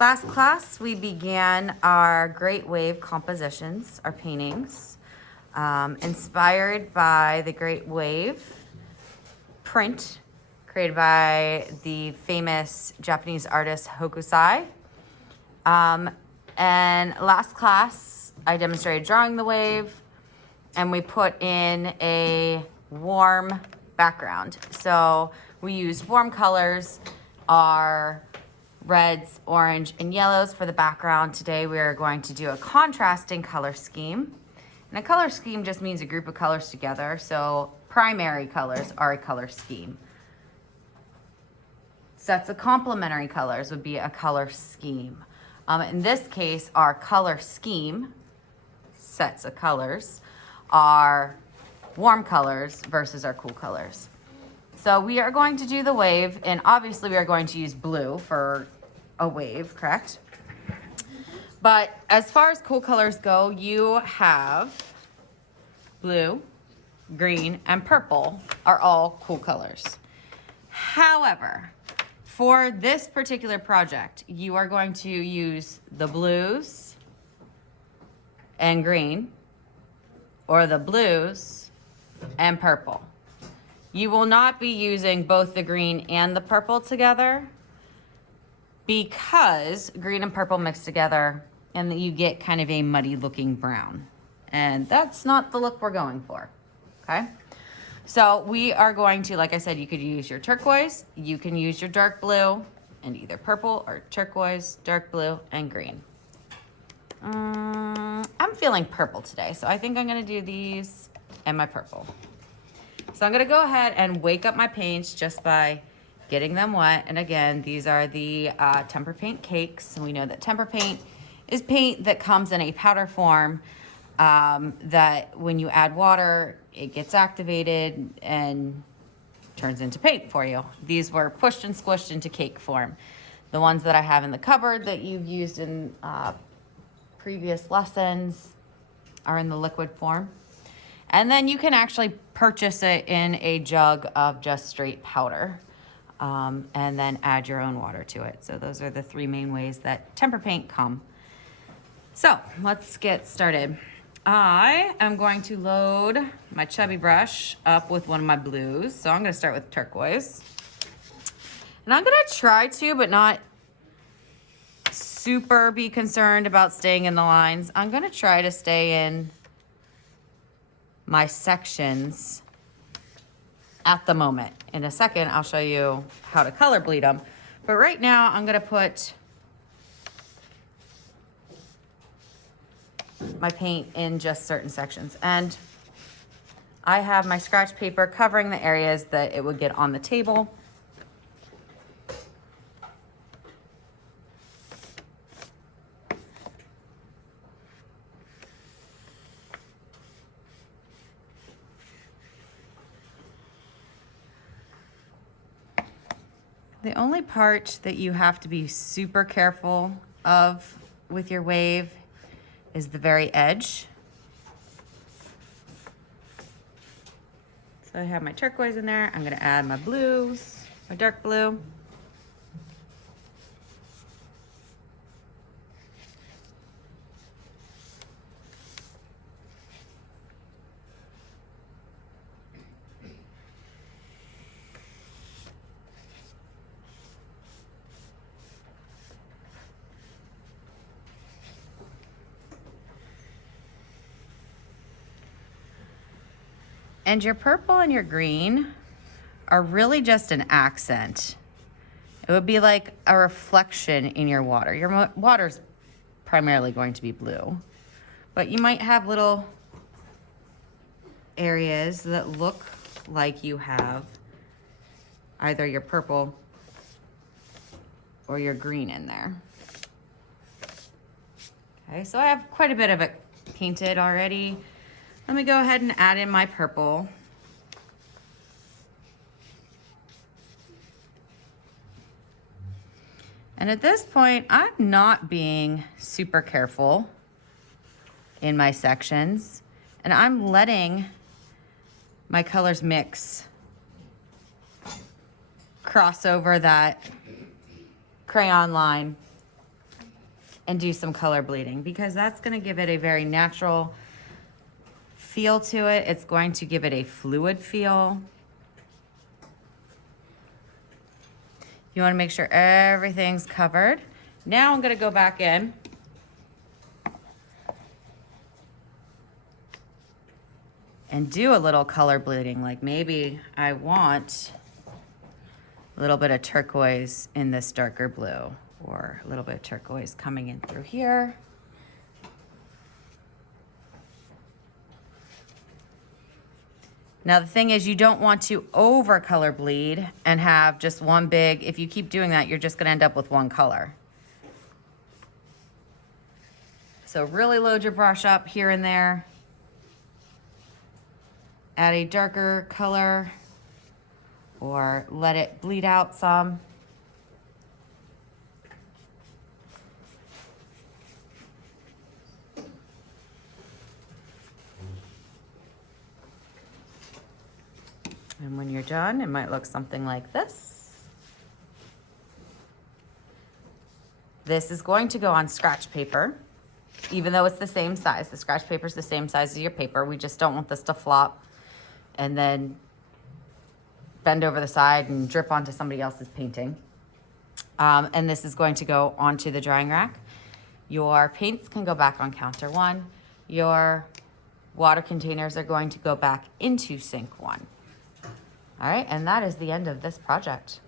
Last class, we began our Great Wave compositions, our paintings, inspired by the Great Wave print created by the famous Japanese artist Hokusai. And last class, I demonstrated drawing the wave, and we put in a warm background. So we used warm colors, our reds, orange, and yellows for the background. Today we are going to do a contrasting color scheme. And a color scheme just means a group of colors together. So primary colors are a color scheme. Sets of complementary colors would be a color scheme. In this case, our color scheme, sets of colors, are warm colors versus our cool colors. So we are going to do the wave, and obviously we are going to use blue for a wave, correct? But as far as cool colors go, you have blue, green, and purple are all cool colors. However, for this particular project, you are going to use the blues and green, or the blues and purple. You will not be using both the green and the purple together, because green and purple mix together and you get kind of a muddy looking brown. And that's not the look we're going for, okay? So we are going to, like I said, you could use your turquoise, you can use your dark blue, and either purple or turquoise, dark blue, and green. I'm feeling purple today, so I think I'm gonna do these and my purple. So I'm gonna go ahead and wake up my paints just by getting them wet. And again, these are the temper paint cakes. And we know that temper paint is paint that comes in a powder form that when you add water, it gets activated and turns into paint for you. These were pushed and squished into cake form. The ones that I have in the cupboard that you've used in previous lessons are in the liquid form. And then you can actually purchase it in a jug of just straight powder. And then add your own water to it. So those are the three main ways that temper paint come. So let's get started. I am going to load my chubby brush up with one of my blues. So I'm gonna start with turquoise. And I'm gonna try to, but not super be concerned about staying in the lines. I'm gonna try to stay in my sections at the moment. In a second, I'll show you how to color bleed them. But right now, I'm gonna put my paint in just certain sections. And I have my scratch paper covering the areas that it would get on the table. The only part that you have to be super careful of with your wave is the very edge. So I have my turquoise in there. I'm gonna add my blues, my dark blue. And your purple and your green are really just an accent. It would be like a reflection in your water. Your water's primarily going to be blue, but you might have little areas that look like you have either your purple or your green in there. Okay, so I have quite a bit of it painted already. Let me go ahead and add in my purple. And at this point, I'm not being super careful in my sections, and I'm letting my colors mix, cross over that crayon line and do some color bleeding, because that's going to give it a very natural feel to it. It's going to give it a fluid feel. You want to make sure everything's covered. Now I'm going to go back in and do a little color bleeding. Like maybe I want a little bit of turquoise in this darker blue, or a little bit of turquoise coming in through here. Now the thing is, you don't want to over color bleed and have just one big, if you keep doing that, you're just gonna end up with one color. So really load your brush up here and there. Add a darker color or let it bleed out some. And when you're done, it might look something like this. This is going to go on scratch paper, even though it's the same size. The scratch paper is the same size as your paper. We just don't want this to flop and then bend over the side and drip onto somebody else's painting. And this is going to go onto the drying rack. Your paints can go back on counter 1. Your water containers are going to go back into sink 1. All right, and that is the end of this project.